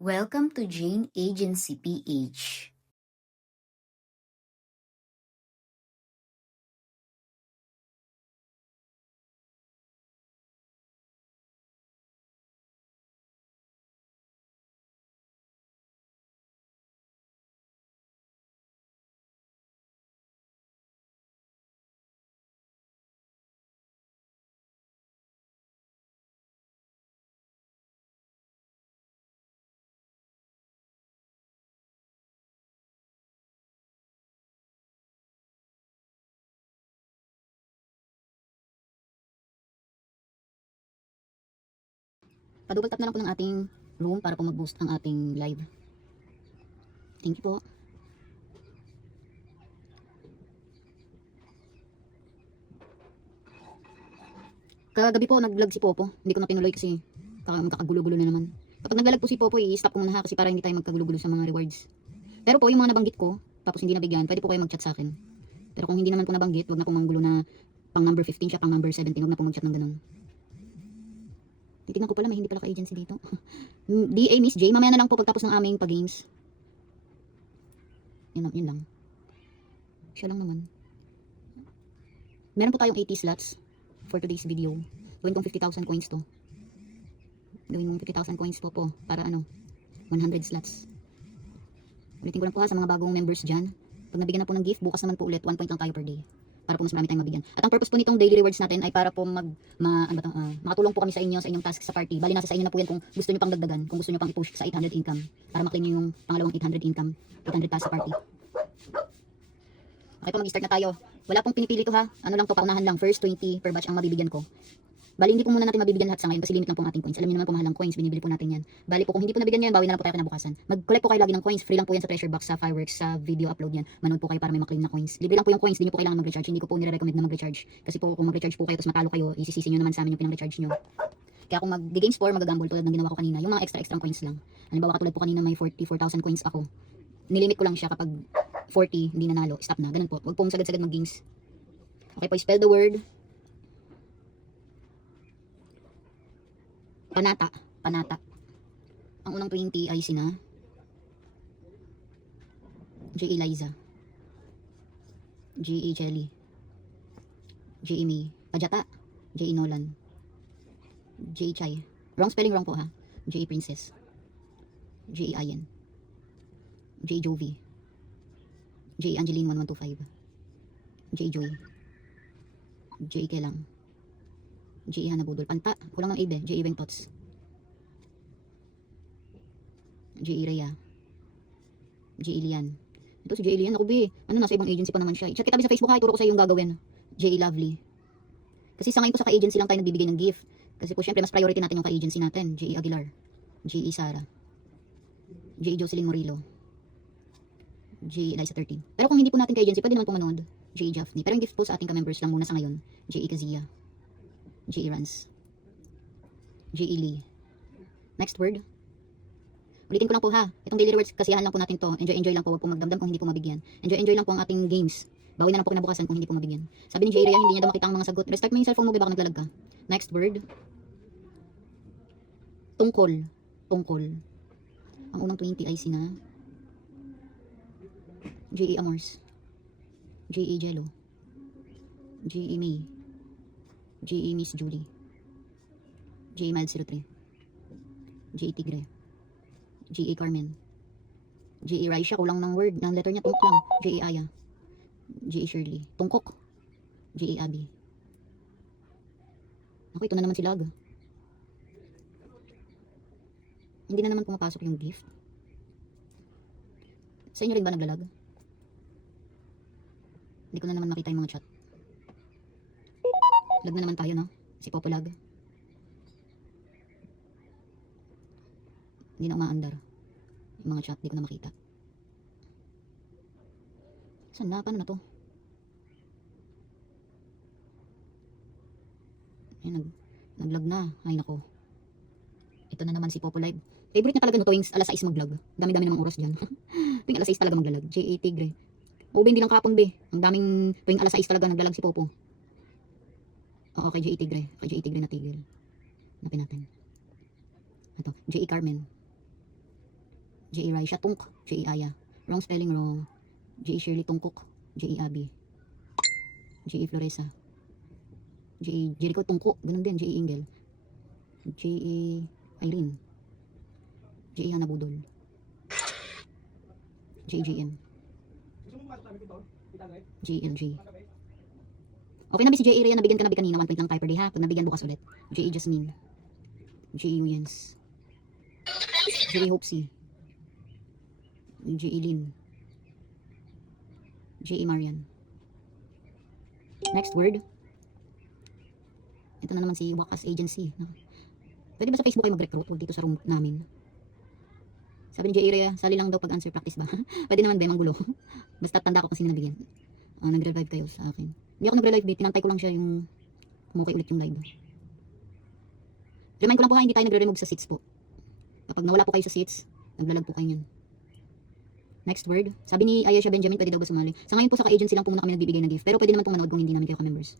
Welcome to Jane Agency PH. Pa-double tap na lang po ng ating room para po mag-boost ang ating live. Thank you po. Kagabi po nag-vlog si Popo. Hindi ko na tinuloy kasi magkakagulo-gulo na naman. Kapag naglalag po si Popo, i-stop ko muna ha kasi para hindi tayo magkagulo-gulo sa mga rewards. Pero po yung mga nabanggit ko, tapos hindi nabigyan, pwede po kayo mag-chat sa akin. Pero kung hindi naman po nabanggit, wag na po manggulo na pang number 15 siya, pang number 17, wag na po mag-chat ng ganun. Titignan ko pala, may hindi pala ka-agency dito. DA Miss J, mamaya na lang po pagtapos ng aming pag-games. Yun lang. Siya lang naman. Meron po tayong 80 slots for today's video. Gawin kong 50,000 coins to. Gawin mong 50,000 coins po para 100 slots. Ulitin ko lang po ha sa mga bagong members dyan. Pag nabigyan na po ng gift, bukas naman po ulit 1 point lang tayo per day. Para po mas marami tayong mabigyan. At ang purpose po nitong daily rewards natin ay para po makatulong po kami sa inyo sa inyong task sa party. Bali nasa sa inyo na po yan kung gusto nyo pang dagdagan, kung gusto nyo pang i-push sa 800 income. Para maklaim nyo yung pangalawang 800 income, 800 task sa party. Okay po, mag-start na tayo. Wala pong pinipili to ha. Ano lang to, paunahan lang. First 20 per batch ang mabibigyan ko. Bali, hindi po muna natin mabibigyan lahat sa ngayon kasi limit lang po ang ating coins. Alam niyo naman po mahal ang coins, binibili po natin yan. Bali po, kung hindi po nabigyan yan, bawi na lang po tayo kinabukasan. Mag-collect po kayo lagi ng coins. Free lang po yan sa treasure box, sa fireworks, sa video upload yan. Manood po kayo para may maklaim na coins. Libre lang po yung coins, hindi niyo po kailangan mag-recharge. Hindi ko po nire-recommend na mag-recharge. Kasi po kung mag-recharge po kayo tapos matalo kayo, isisisi niyo naman sa amin yung pinang-recharge niyo. Kaya kung mag-games for, mag-gamble tulad ng ginawa ko kanina, yung mga extra coins lang. Halimbawa katulad po kanina may 44,000 coins ako. Nilimit ko lang siya kapag 40, hindi nanalo, stop na. Ganun po. Huwag pong sagad-sagad mag-games. Okay po, spell the word panata. Panata. Ang unang 20 ay sina J. Eliza, J. E. Jelly, J. E. May, Pajata, J. E. Nolan, J. E. Chai. Wrong spelling, wrong po ha. J. E. Princess, J. E. Ayen, J. E. Jovi, J. E. Angeline 1125, J. E. Joy, J. E. Kelang, J. E. Hana Budol. Panta, kulang ng J. E. Bengtots, J. E. Rhea, J. E. Lian. Ito si J. E. Lian, ako be. Nasa ibang agency pa naman siya. Chat kita sa Facebook ha, ituro ko sa iyo yung gagawin. J. E. Lovely. Kasi sa ngayon po sa ka-agency lang tayo nagbibigay ng gift. Kasi po syempre mas priority natin yung ka-agency natin. J. E. Aguilar, J. E. Sara, J. E. Jocelyn Murillo, J. E. Eliza 13. Pero kung hindi po natin ka-agency, pwede naman po manood. J. E. Jaffney. Pero yung gift po sa ating ka-members lang muna sa ngayon. J. E. Kazia, J. E. Rans, J. E. Lee. Next word. Ulitin ko lang po ha. Itong daily rewards, kasiyahan lang po natin to. Enjoy lang po. Huwag po magdamdam kung hindi po mabigyan. Enjoy lang po ang ating games. Bawi na lang po kinabukasan kung hindi po mabigyan. Sabi ni J. Rhea, hindi niya daw makita ang mga sagot. Restart mo yung cellphone mo, baka naglalag ka. Next word. Tungkol. Tungkol. Ang unang 20 ay sina J. E. Amors, J. E. Jello, J. E. May, J. E. Miss Julie, J. E. Mild 03, J. E. Tigre, J. E. Carmen, J. E. Raisha, kulang ng word, ng letter niya, tungkok lang. J. E. Aya, J. E. Shirley, tungkok, J. E. Abby. Ako, ito na naman si Lag. Hindi na naman pumapasok yung gift. Sa inyo rin ba naglalag? Hindi ko na naman makita yung mga chat. Lag na naman tayo, no? Si Popo lag. Hindi na umaandar. Yung mga chat, hindi ko na makita. Saan na? Paano na to? Ayan, naglag na. Ay nako. Ito na naman si Popo Live. Favorite niya talaga no tuwing alas 6 mag-vlog. Dami-dami namang oras dyan. Tuwing alas 6 talaga maglalag. J.A. Tigre. O hindi lang kapon be. Ang daming tuwing alas 6 talaga naglalag si Popo. Oo, kay J.A. Tigre. Kay J.A. Tigre na tigil. Napin natin. Ito, J.A. Carmen. J.E. Raisha Tungk, J.E. Aya. Wrong spelling, wrong. J.E. Shirley Tungkok, J.E. Abby. J.E. Floresa. J.E. Jericho Tungko, ganun din, J.E. Ingel. J.E. Irene. J.E. Hannah Budol. J.E. JM. J.E.LJ. Okay na ba si J.E. Rhea? Nabigyan ka na ba kanina? 1 point lang tayo per day ha. Pag nabigyan bukas ulit. J.E. Jasmine. J.E. Uyens. J.E. Hopsy. J.E. Lynn. J.E. Marian. Next word. Ito na naman si Wakas Agency. Pwede ba sa Facebook kayo mag-recruit? Huwag dito sa room namin. Sabi ni J.E. Rhea, sali lang daw pag answer practice ba? Pwede naman ba, manggulo. Basta tanda ko kung sino nabigyan. Nagre-live kayo sa akin. Hindi ako nagre-live, tinantay ko lang siya yung kumukay ulit yung live. Remind ko lang po ha, hindi tayo nagre-remove sa seats po. Kapag nawala po kayo sa seats, naglalag po kayo yun. Next word. Sabi ni Ayesha Benjamin, pwede daw ba sumali? Sa ngayon po sa ka-agency lang po muna kami nagbibigay ng gift. Pero pwede naman pong manood kung hindi namin kayo ka-members.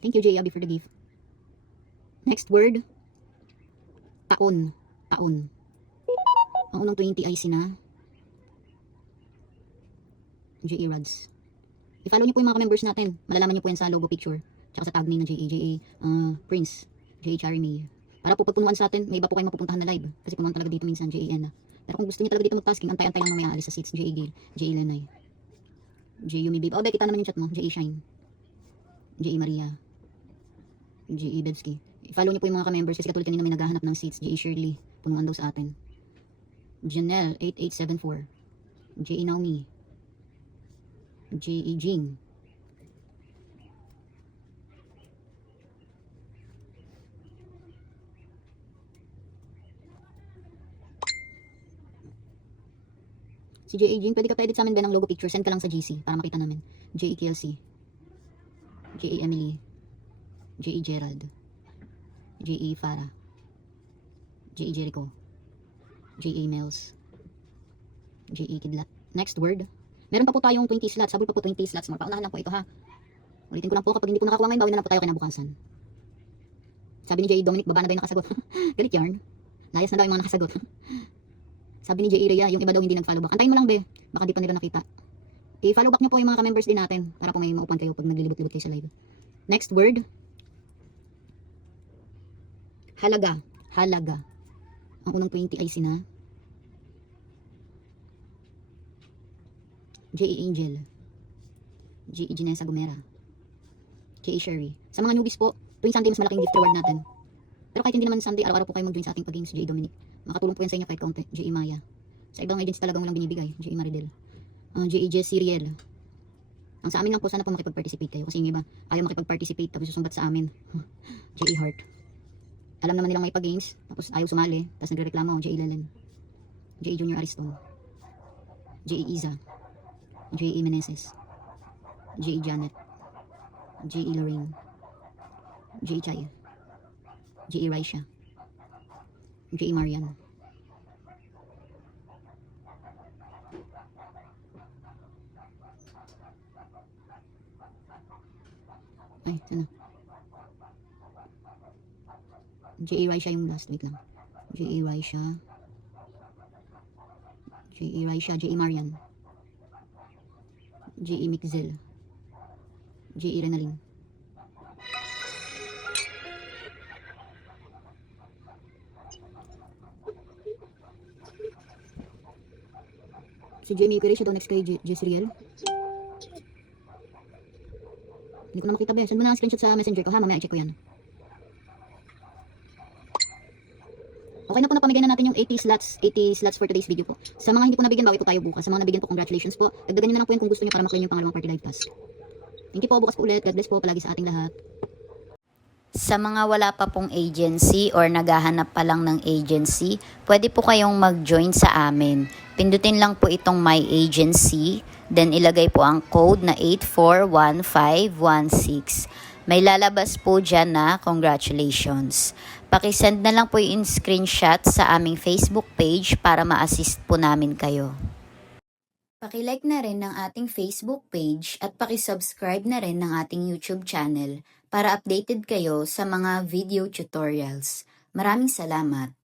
Thank you, J.E. Abby, for the gift. Next word. Taon. Taon. Ang unang 20 ay sina J.E. Rods. I-follow niyo po yung mga members natin. Malalaman niyo po yan sa logo picture. Tsaka sa tag name na J.E. Prince. J.E. Cherry May. Para po pagpunuan sa atin, may iba po kayong mapupuntahan na live. Kasi punuan talaga dito minsan J.E. N. Pero kung gusto niyo talaga dito mag-tasking, antay-antay lang na may aalis sa seats. J.E. Gale. J.E. Lenay. J.E. Yumi Babe. Kita naman yung chat mo. J.E. Shine. J.E. Maria. J.E. Bebski. I-follow niyo po yung mga ka-members kasi katulad kanina may naghahanap ng seats. J.E. Shirley. Punuan daw sa atin. Janelle 8874. J.E. Naomi. J.E. Jing. Si J.E. Jing, pwede ka pa-edit sa amin ba ng logo picture? Send ka lang sa GC para makita namin. J.E. Kelsey. J.E. Emily. J.E. Gerald. J.E. Farah. J.E. Jericho. J.E. Mels. J.E. Kidlat. Next word. Meron pa po tayong 20 slots. Sabol pa po 20 slots more. Paunahan lang po ito ha. Ulitin ko lang po kapag hindi po nakakuha ngayon, bawi na lang po tayo kinabukasan. Sabi ni J.E. Dominic, baba na ba yung nakasagot? Galit yarn. Layas na daw yung mga nakasagot. Sabi ni J.E. Rhea, yung iba daw hindi nag-follow back. Antayin mo lang be. Baka di pa nila nakita. I-follow back nyo po yung mga ka-members din natin para po may maupuan kayo pag naglilibot-libot kayo sa live. Next word. Halaga. Halaga. Ang unang 20 ay sina J.E. Angel. J.E. Ginesa Gomera. J.E. Sherry. Sa mga newbies po, tuwing Sunday mas malaking gift reward natin. Pero kahit hindi naman Sunday, araw-araw po kayo mag-join sa ating pag-games. J.E. Dominic. Makatulong po yan sa inyo kahit kaunti. J.E. Maya. Sa ibang agents talagang walang binibigay. J.E. Maridel. J.E. Jess Siriel. Ang sa amin lang po, sana po makipag-participate kayo. Kasi yung iba, ayaw makipag-participate tapos susumbat sa amin. J.E. Hart. Alam naman nilang may pag-games, tapos ayaw sumali, tapos nagre-reklamo. J.E. Lelen. J.E. Junior Ariston. J.E. Iza. J.E. Meneses. J.E. Janet. J.E. Lorraine. J.E. Chay. J.E. Raisha. J.E. Marian. Ay, sana. J.E. Raisha yung last. Wait lang. J.E. Raisha. J.E. Raisha. J.E. Marian. J.E. Mixel. J.E. Renaling. Si Jamie Query, siya daw next kay Jessriel. Hindi ko na makita ba. Send mo na ang screenshot sa messenger ko ha. Mamaya i-check ko yan. Okay na po, napamigay na natin yung 80 slots for today's video po. Sa mga hindi po nabigyan, bawi po tayo bukas. Sa mga nabigyan po, congratulations po. Dagdagan nyo na lang po yun kung gusto nyo para maklaim yung pangalawang party live task. Thank you po, bukas po ulit. God bless po palagi sa ating lahat. Sa mga wala pa pong agency or naghahanap pa lang ng agency, pwede po kayong mag-join sa amin. Pindutin lang po itong My Agency, then ilagay po ang code na 841516. May lalabas po dyan na congratulations. Pakisend na lang po yung screenshot sa aming Facebook page para ma-assist po namin kayo. Pakilike na rin ng ating Facebook page at pakisubscribe na rin ng ating YouTube channel para updated kayo sa mga video tutorials. Maraming salamat.